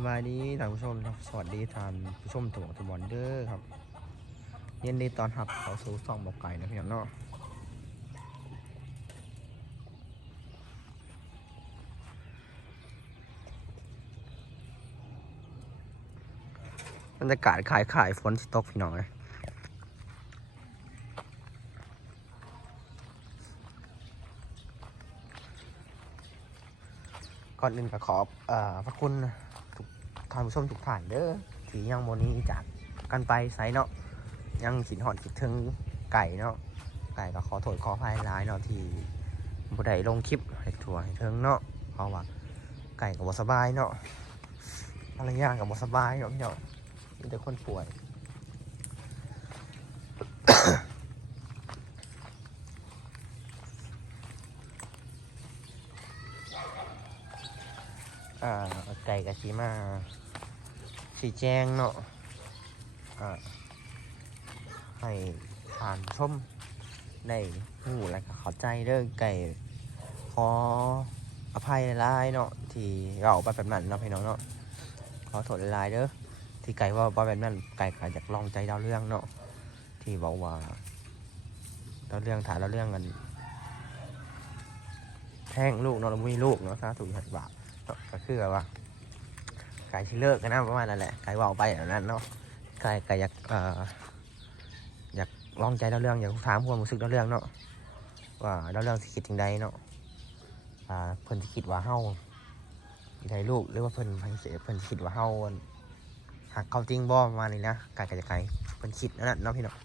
สบายดีท่านผู้ชมครับสวัสดีท่านผู้ชมทุกทุกวันเด้อครับยินดีตอนรับเขาสู่ซ่องบอกไก่นะพี่น้องเนาะบรรยากาศขายขายฝนสต็อกพี่น้องเลยก่อนอื่นก็ขอบอพระคุณ ท่านผู้ชมทุกท่านเด้อที่ยังโมนี้จากกันไปไซเนาะยังขินหอดคิดถึงไก่เนาะไก่ก็ขอโทษขออภัยหลายเนาะที่บ่ได้ลงคลิปให้ทัวให้เทิงเนาะเพราะว่าไก่ก็บ่สบายเนาะอะไรอย่างก็บ่สบายเนาะพี่น้อมีแต่คนป่วยอ่า ไก่กะชิมาสีแจงเนาะให้ทานชมในหูและก็เข้าใจเด้อไก่ขออภัยหลายเนาะที่เราไปแบบนั้นเนาะพี่น้องเนาะขอโทษหลายเด้อที่ไก่ว่าไปแบบนั้นไก่ก็อยากลองใจดาวเรื่องเนาะที่บอกว่าดาวเรื่องถ่ายดาวเรื่องกันแท่งลูกเนาะเราไม่มีลูกเนาะถ้าถูกหัดบาก็คือแบบว่า ไก่ที่เลิกกันนะประมาณนั้นแหละไก่เว่าไปแบบนั้นเนาะไก่ไก่อยากเอ่ออยากลองใจเล่าเรื่องอยากถามความรู้สึกเล่าเรื่องเนาะว่าเล่าเรื่องสิคิดถึงใดเนาะอ่าเพิ่นสิคิดว่าเฮาสิได้ลูกหรือว่าเพิ่นเพิ่นสิเพิ่นสิคิดว่าเฮาหักเขาจริงบ่ประมาณนี้นะไก่ก็จะไก่เพิ่นคิดนั่นแหละเนาะพี่เนาะ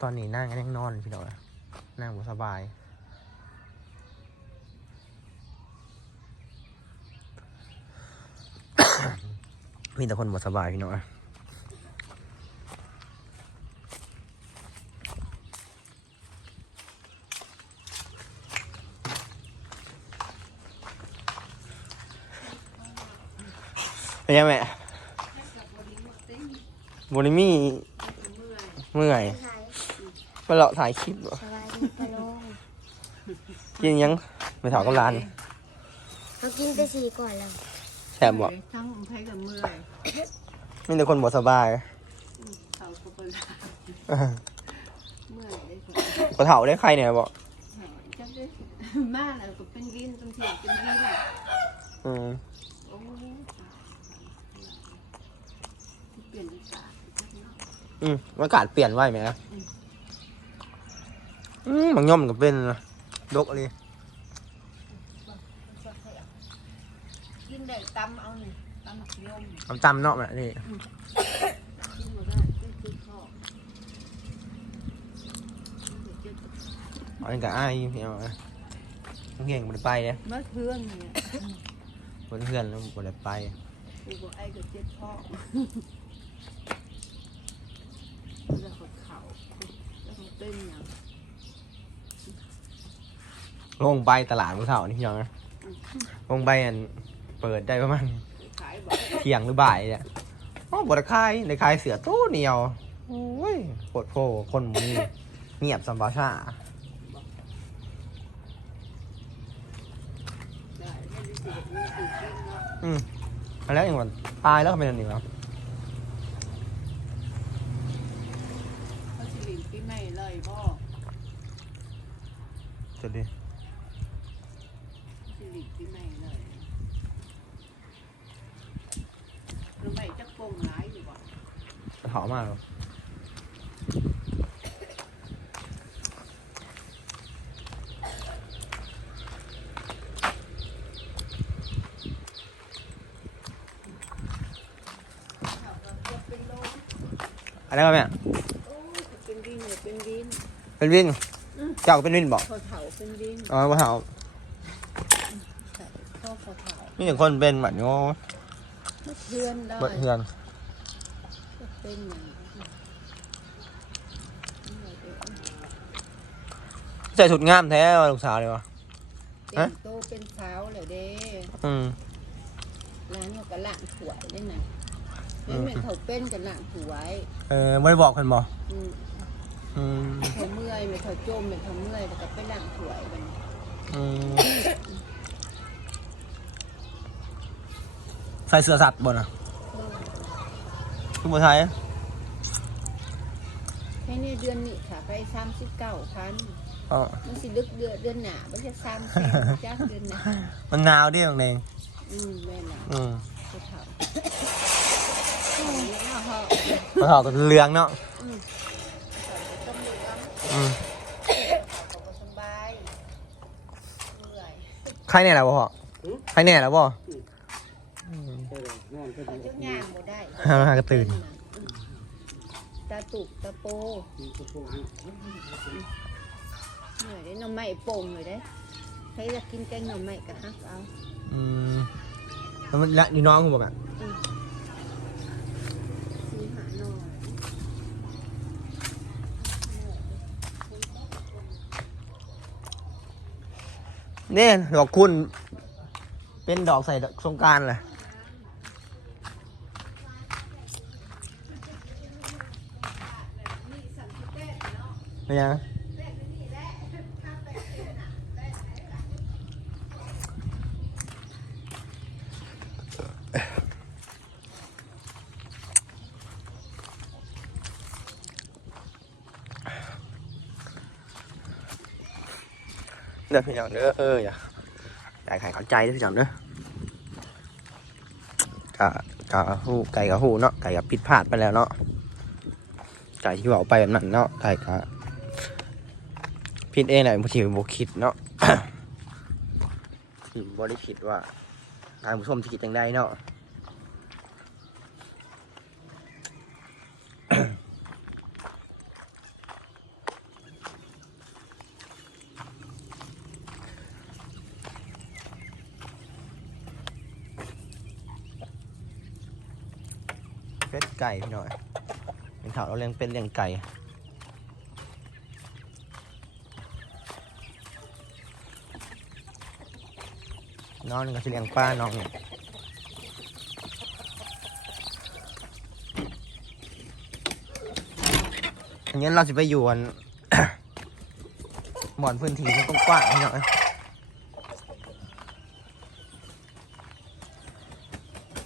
ตอนนี้นั่งยังนอนพี่เนาะนั่งบ่สบาย มีแต่คนบ่สบายพี่น้องอะเป็นยังไงแม่บริมีเมื่อยมาเลาะถ่ายคลิปบ่สบายดีปะลุงกินยังไปถอกับร้านเขากินไปสี่ก่อนแล้ว แสบบ่ทั้งไผกับเมื่อยมีแต่คนบ่สบายเขาก็บ่ลาเมื่อยได้ผลกระเถาได้ใครเนี่ยบ่จักได้มาแล้วก็เป็นวินตำเที่ยงเป็นวินอืมโอ้ยเปลี่ยนอากาศจักเนาะอืมอากาศเปลี่ยนไวไหมนะอืมบางย่อมก็เป็นนะดกเลย กินได้ตำเอานี่ตำ ขยมจำจำเนาะแม่นี่กินบ่ได้ก็คือข้ออันนี้ก็อ้ายพี่เอาอะต้องเก่งบ่ได้ไปเนี่ยมาเทือนเนี่ยเพื่อนเพื่อนแล้วบ่ได้ไปกูบ่ไอ้ก็เจ็บท้องแล้วก็เข่าแล้วก็เป็นหยังลงไปตลาดมื้อเช้านี่พี่น้องนะลงไปอันเปิดได้ประมาณขายบ่เที่ยงหรือบ่ายเนี่ยอ๋อบ่ได้ขายได้ขายเสือตู้เดียวโอ้ยโคตรโพคนหมูนี่เงียบสัมภาษาได้ไม่ได้สิมีสิกินเนาะอืมอันแล้วอย่างวันตายแล้วก็เป็นอันนี้แล้วเขาสิริปีใหม่เลยบ่จะดีสิริปีใหม่เลยรู้ไหม จักโป่งหลายอยู่บ่จะถามมากเลยอะไรกันเนี่ยโอ้ยเป็นดินเนี่ยเป็นดิน เป็นวินเจ้าก็เป็นวินบอกเขาเถาเป็นดินอ๋อมาถามพ่อเขาเถานี่อย่างคนเป็นแบบนี้ เมื่อเพื่อนได้เบิดเพื่อนก็เป็นอย่างนี้ใส่ชุดงามแท้ว่ะลูกสาวเลยวะเต็มโตเป็นสาวเลยเด้อืม ร้านเขาก็ล้างถวยได้น่ะแม่แม่เขาเป็นกันล้างถวยเออไม่ได้บอกคนบอกอืมอืมเขาเมื่อยไม่เขาจมไม่เขาเมื่อยแล้วก็ไปล้างถวยกันอืม ใส่เสื้อสัตว์บนอะคุณผู้ชายให้ในเดือนนี้ค่ะไปสามสิบเก้าพันอ๋อมันสิลึกเดือนเดือนหนาไม่ใช่สามแสนจ้าเดือนหนามันหนาวดิบางเองอืมแม่นละอืมผู้เฒ่าเอาอย่างนี้เนาะพ่อมันออกเหลืองเนาะอืมต้มเลือดอืมเอาสบายเมื่อยใครแน่แล้วบ่พ่อใครแน่แล้วบ่ เอาเจ้าย่างบ่ได้ห้ากระตื่น ตาตุกตาโปเหนื่อยได้หน่อไม้โป่งเลยได้ใครจะกินแกงหน่อไม้ก็ฮักเอาอืมแล้วมันและนี่น้องผมบอกอะซื้อหาหน่อยเนี่ยดอกคุณ เป็นดอกใส่สงกรารเลย เป็นยังเด้อพี่น้องเด้อเอออย่าอยากให้เข้าใจเด้อพี่น้องเด้อกะกะหูไก่กับหูเนาะไก่กับผิดพลาดไปแล้วเนาะไก่ที่บอกไปแบบนั้นเนาะไก่กะ ผิดเองแหละบางทีบกคิดเนาะ ที่บริคิดว่าทางผู้ชมจะคิดยังไงเนาะ เป็ดไก่พี่หน่อยเป็นข่าวเราเลี้ยงเป็ดเลี้ยงไก่ น้องนี่ก็จะเลี้ยงปลาน้องเนี่ยอันนี้เราจะไปอยู่อันบ่อนพื้นที่ที่กว้างๆหน่อย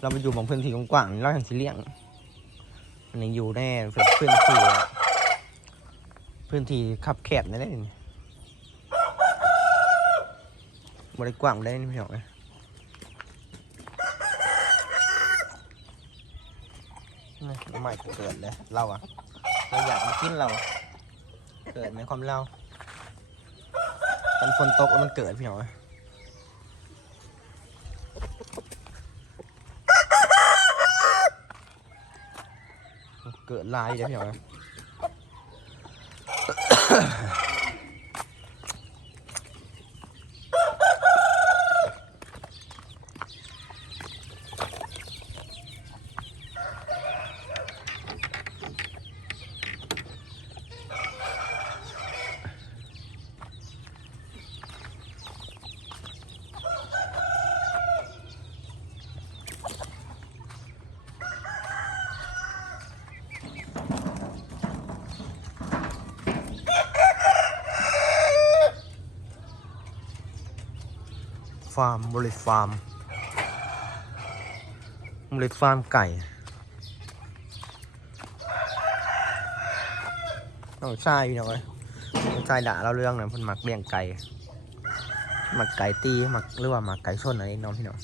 เราไปอยู่บ่อนพื้นที่กว้างๆเราถึงสิเลี้ยงอันนี้อยู่แน่พื้นที่พื้นที่ขับแคบนั่นเองบริกว้างได้นี่พี่น้องเลยนี่ ใหม่เกิดเลยเราอะเราอยากมากินเราเกิดในความเราเป็นฝนตกแล้วมันเกิดพี่น้อยเกิดลายเดี๋ยวพี่น้อยาร์มบริฟาร์มบริฟาร์มไก่น้องชายน้อยน้องชายด่าเราเรื่องนะเพิ่นมักเลี้ยงไก่มักไก่ตีมักหรือว่ามักไก่ชนอะไรน้องพี่น้อง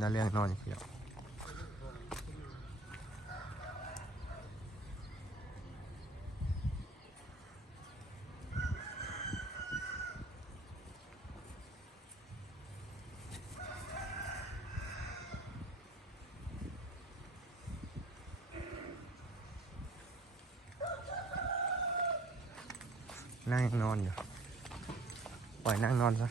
น่าเรื่องนอนอย่างเดียวนั่งนอนอยู่ ปล่อยนั่งนอนซะ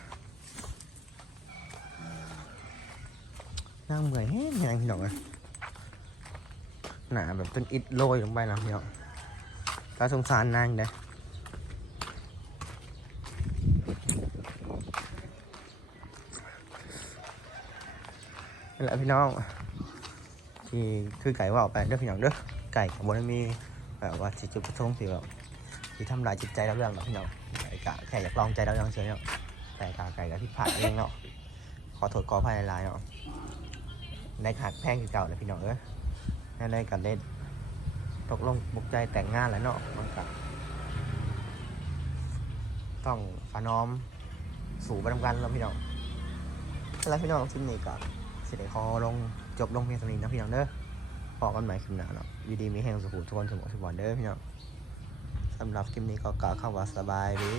น่าเหมื่อยแห้งแพี่น้องเลยหนาแบบจนอิดโรยลงไปแล้วพี่น้องตาสงสารนางเด้นั่แหละพี่น้องที่คือไก่ว่าออกไปเด้อพี่น้องเด้อไก่ของบนมีแบบว่าสิจุดประสงค์ที่แบบที่ทำลายจิตใจเราเรื่างหรอกพี่น้องไก่กะแค่อยากลองใจเราเรื่างเฉยเนาะแต่กะไก่กะที่ผ่านเองเนาะขอโทษขออภัยหลายเนาะ ได้หักแพงคือเก่าเลยพี่น้องเอ้ยนั่นได้กันเล่นตกลงบุกใจแต่งงานแล้วเนาะมันกับต้องฟาน้อมสู่ไปทำกันแล้วพี่น้องแล้วพี่น้องซิมนี่ก็สิได้ขอลงจบลงเพียงเท่านี้นะพี่น้องเด้อพอกันใหม่คลิปหน้าเนาะอยู่ดีมีแห่งสุขุทุกคนสมบูรณ์ทุกวันเด้อพี่น้องสำหรับคลิปนี้ก็กล่าวคำว่าสบายดี